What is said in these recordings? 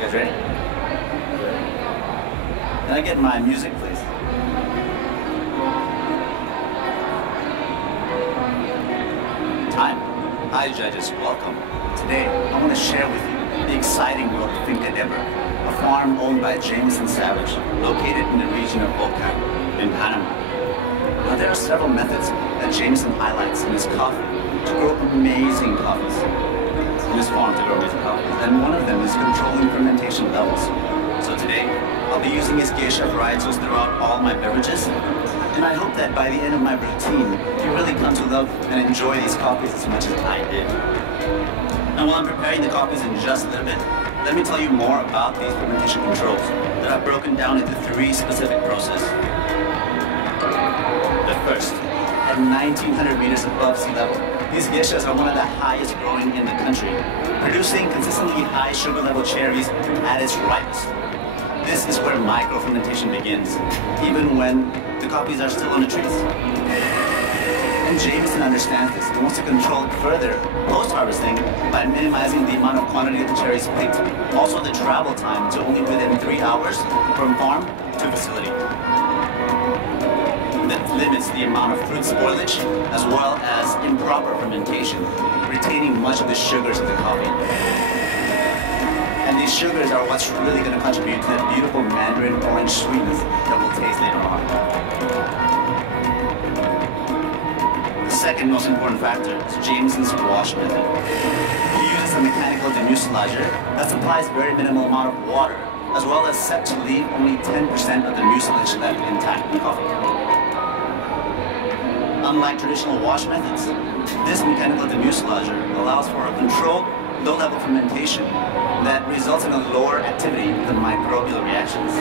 You guys ready? Can I get my music, please? Time. Hi, judges. Welcome. Today, I want to share with you the exciting world of Finca Debra, a farm owned by Jameson Savage, located in the region of Boca, in Panama. Now, there are several methods that Jameson highlights in his coffee to grow amazing coffees. In his farm to grow amazing coffees, and one of them is controlling fermentation levels. So today, I'll be using his geisha varietals throughout all my beverages, and I hope that by the end of my routine, you really come to love and enjoy these coffees as much as I did. And while I'm preparing the coffees in just a little bit, let me tell you more about these fermentation controls that I've broken down into 3 specific processes. The first, at 1900 meters above sea level, these geishas are one of the highest growing in the country, producing consistently high sugar level cherries at its ripest. This is where micro-fermentation begins, even when the coffees are still on the trees. And Jameson understands this and wants to control it further post-harvesting by minimizing the amount of quantity of the cherries picked, also the travel time to only within 3 hours from farm to facility. That limits the amount of fruit spoilage as well as improper fermentation, retaining much of the sugars of the coffee. And these sugars are what's really going to contribute to that beautiful mandarin orange sweetness that we'll taste later on. The second most important factor is Jameson's wash method. He uses a mechanical demucilager that supplies very minimal amount of water, as well as set to leave only 10% of the mucilage left intact in coffee. Unlike traditional wash methods, this mechanical demucilager allows for a controlled, low-level fermentation that results in a lower activity of the microbial reactions.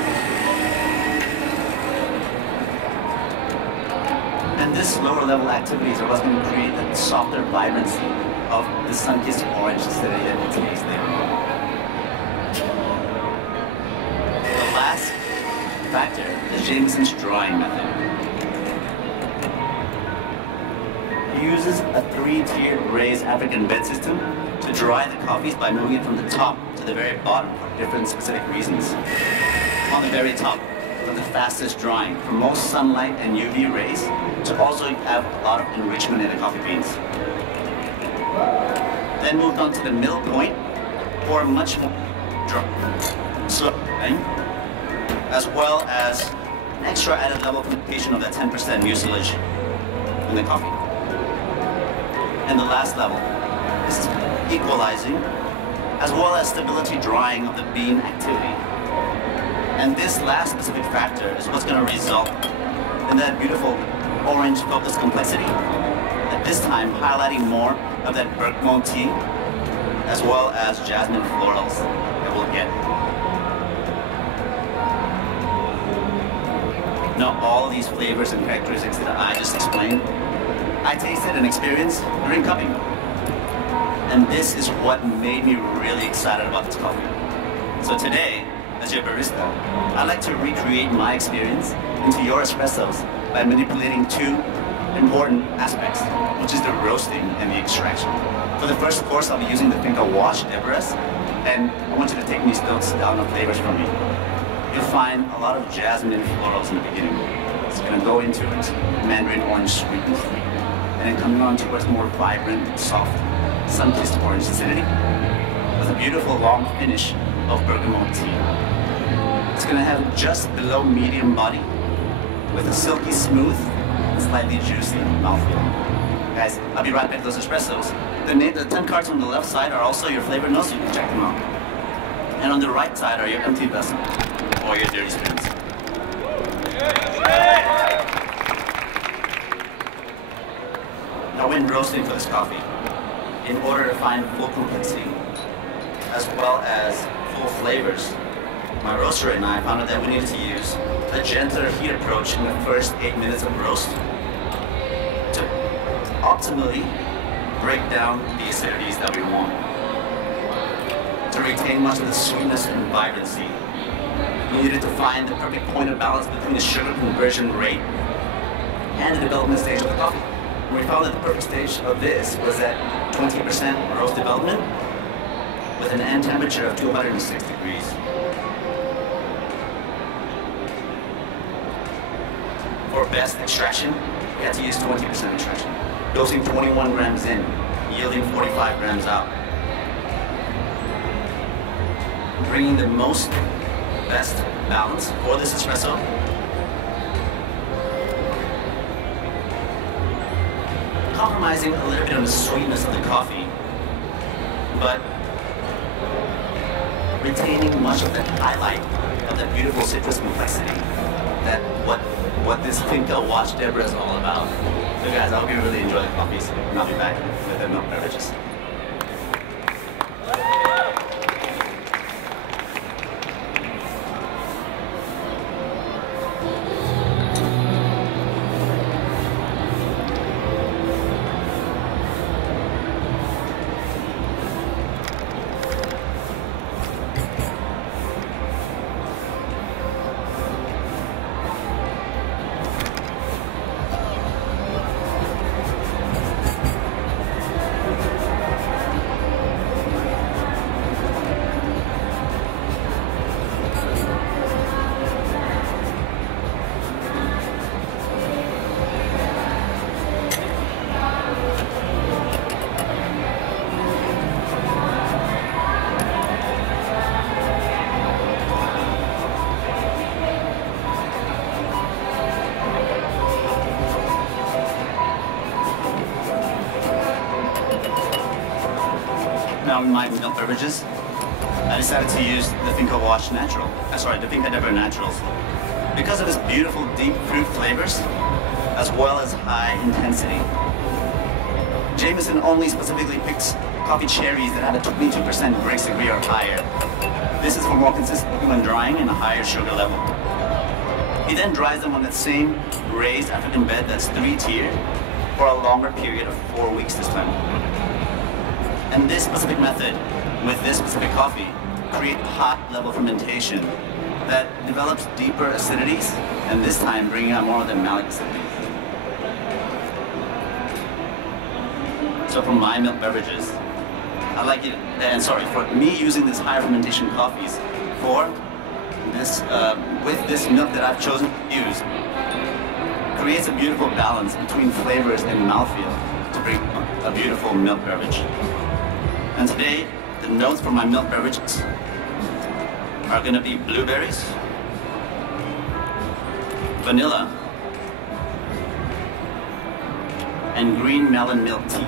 And this lower-level activities are what's going to create that softer vibrancy of the sun-kissed orange acidity that we'll taste later on. The last factor is Jameson's drying method. He uses a 3-tiered raised African bed system to dry the coffees by moving it from the top to the very bottom for different specific reasons. On the very top, for the fastest drying, for most sunlight and UV rays, to also have a lot of enrichment in the coffee beans. Then moved on to the middle point for much more dry, slow drying, as well as an extra added level of fermentation of that 10% mucilage in the coffee. And the last level is equalizing, as well as stability drying of the bean activity. And this last specific factor is what's going to result in that beautiful orange focused complexity, at this time highlighting more of that bergamot tea, as well as jasmine florals that we'll get. Now all of these flavors and characteristics that I just explained, I tasted and experienced during cupping. And this is what made me really excited about this coffee. So today, as your barista, I'd like to recreate my experience into your espressos by manipulating 2 important aspects, which is the roasting and the extraction. For the first course, I'll be using the Finca Wash Debras, and I want you to take these notes down on flavors from me. You'll find a lot of jasmine and florals in the beginning. It's going to go into it, mandarin orange sweetness, and then coming on towards more vibrant, soft, sun-kissed orange acidity, with a beautiful long finish of bergamot tea. It's going to have just below medium body, with a silky smooth, slightly juicy mouthfeel. Guys, I'll be right back with those espressos. The 10 cards on the left side are also your flavor notes, so you can check them out. And on the right side are your empty vessel, or your dirty spoons. Now when roasting for this coffee, in order to find full complexity, as well as full flavors, my roaster and I found out that we needed to use a gentler heat approach in the first 8 minutes of roast to optimally break down the acidities that we want, to retain much of the sweetness and vibrancy. We needed to find the perfect point of balance between the sugar conversion rate and the development stage of the coffee. And we found that the perfect stage of this was at 20% roast development with an end temperature of 206 degrees. For best extraction, we had to use 20% extraction, dosing 21 grams in, yielding 45 grams out. Bringing the most best balance for this espresso. Compromising a little bit on the sweetness of the coffee, but retaining much of the highlight of that beautiful citrus complexity that what this Finca Watch Deborah is all about. So guys, I hope you really enjoy the coffees, and I'll be back with the milk beverages. Now in my milk beverages, I decided to use the Finca Watch Natural. The Finca Deborah Naturals. Because of its beautiful deep fruit flavors, as well as high intensity. Jameson only specifically picks coffee cherries that have a 22% grace degree or higher. This is for more consistency when drying and a higher sugar level. He then dries them on that same raised African bed that's 3-tiered for a longer period of 4 weeks this time. And this specific method, with this specific coffee, create hot level fermentation that develops deeper acidities, and this time bringing out more of the malic acidity. So for my milk beverages, I like it, for me using these higher fermentation coffees for this, with this milk that I've chosen to use, creates a beautiful balance between flavors and mouthfeel to bring a beautiful milk beverage. And today, the notes for my milk beverages are going to be blueberries, vanilla, and green melon milk tea.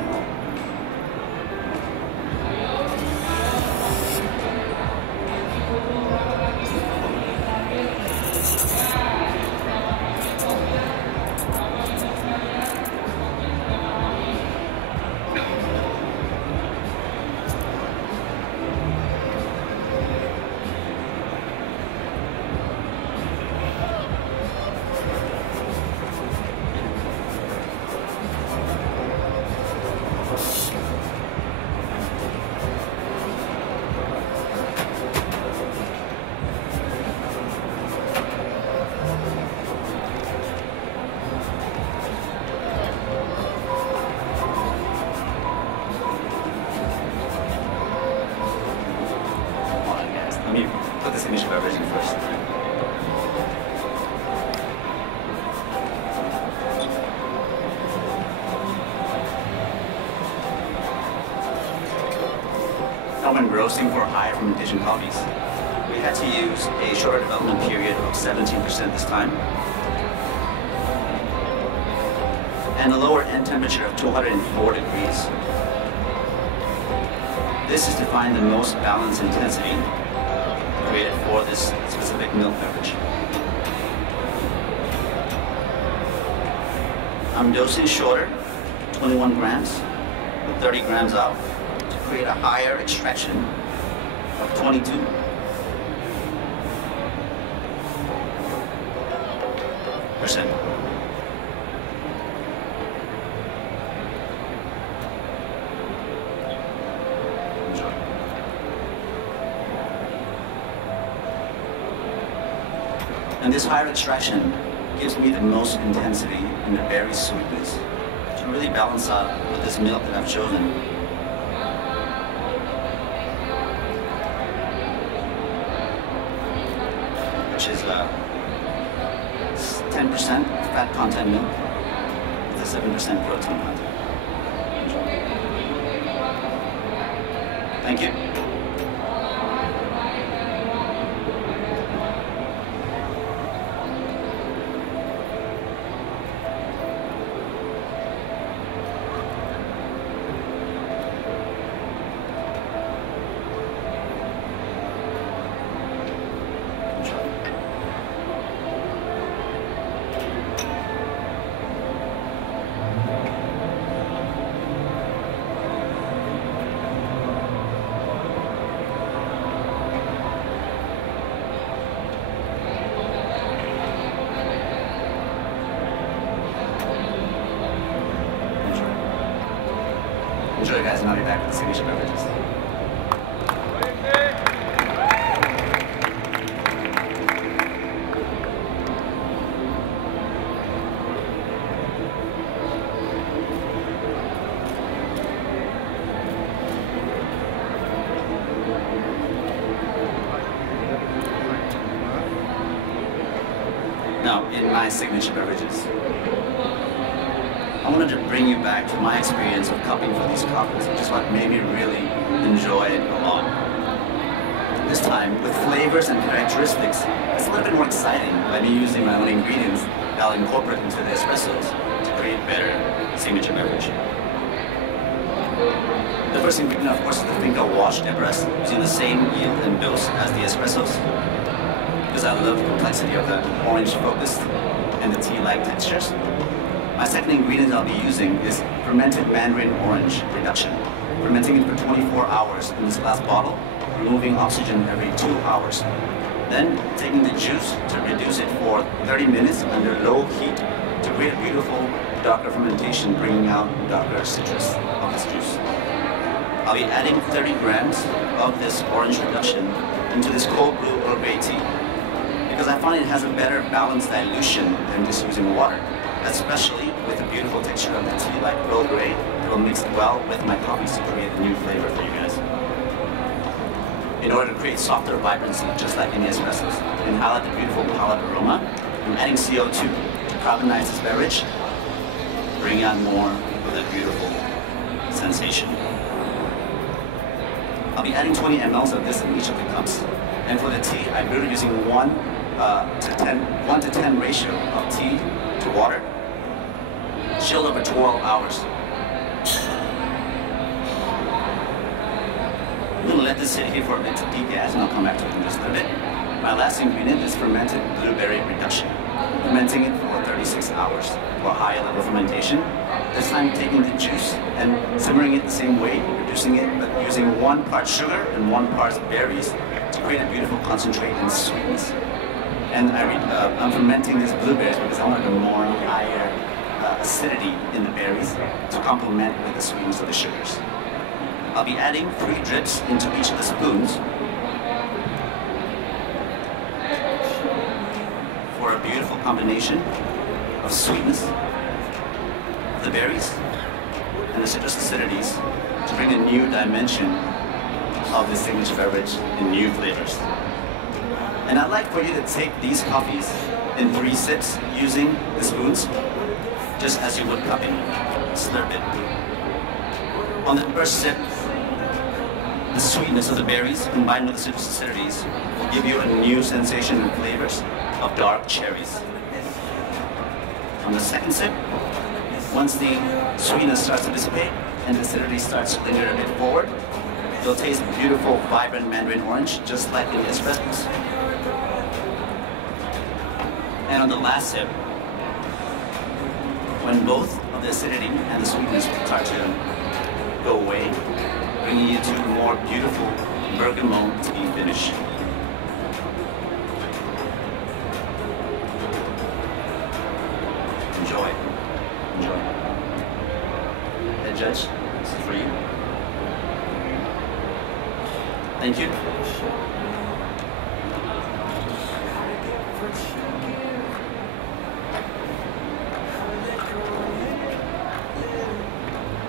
Let me put this initial beverage in first. Now when roasting for higher fermentation coffees, we had to use a shorter development period of 17% this time, and a lower end temperature of 204 degrees. This is to find the most balanced intensity created for this specific milk beverage. I'm dosing shorter, 21 grams, with 30 grams out, to create a higher extraction of 22%. Enjoy. And this higher extraction gives me the most intensity and the berry sweetness to really balance out with this milk that I've chosen. which is 10% fat content milk with a 7% protein content. Enjoy. Thank you. Enjoy, guys, and I'll be back with the signature beverages. Now, in my signature beverages, I wanted to bring you back to my experience of cupping for these coffees, which is what made me really enjoy it a lot. This time, with flavors and characteristics, it's a little bit more exciting by me using my own ingredients that I'll incorporate into the espressos to create better signature beverage. The first ingredient, of course, is the Finca washed Everest, using the same yield and dose as the espressos, because I love the complexity of the orange focus and the tea-like textures. My second ingredient I'll be using is fermented mandarin orange reduction, fermenting it for 24 hours in this glass bottle, removing oxygen every 2 hours. Then taking the juice to reduce it for 30 minutes under low heat to create a beautiful darker fermentation, bringing out darker citrus of this juice. I'll be adding 30 grams of this orange reduction into this cold brew Earl Grey tea, because I find it has a better balanced dilution than just using water, especially with the beautiful texture of the tea like Earl Grey. It will mix well with my coffees to create a new flavor for you guys. In order to create softer vibrancy, just like in the espressos, and highlight the beautiful palate aroma, I'm adding CO2 to carbonize this beverage, bring out more of that beautiful sensation. I'll be adding 20 mLs of this in each of the cups. And for the tea, I brewed using 1 to 10 ratio of tea to water, chilled over 12 hours. I'm going to let this sit here for a bit to degas, and I'll come back to it in just a bit. My last ingredient is fermented blueberry reduction, fermenting it for 36 hours for a higher level fermentation. This time taking the juice and simmering it the same way, reducing it, but using 1 part sugar and 1 part berries to create a beautiful concentrate and sweetness. And I'm fermenting these blueberries because I wanted a more higher acidity in the berries to complement with the sweetness of the sugars. I'll be adding 3 drips into each of the spoons for a beautiful combination of sweetness of the berries and the citrus acidities to bring a new dimension of the signature beverage in new flavors. And I'd like for you to take these coffees in 3 sips using the spoons, just as you would cupping. Slurp it. On the first sip, the sweetness of the berries combined with the citrus acidities will give you a new sensation and flavors of dark cherries. On the second sip, once the sweetness starts to dissipate and the acidity starts to linger a bit forward, you'll taste beautiful, vibrant mandarin orange, just like in the espressos. And on the last sip, when both of the acidity and the sweetness start to go away, bringing you to a more beautiful bergamot tea finish. Enjoy. Enjoy. Head judge, this is for you. Thank you.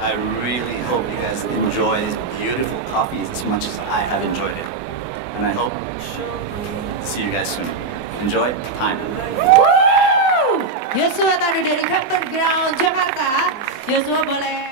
I really hope you guys enjoy these beautiful coffees as much as I have enjoyed it. And I hope to see you guys soon. Enjoy time. Yoshua Tanu dari Captain Ground Jakarta. Yoshua boleh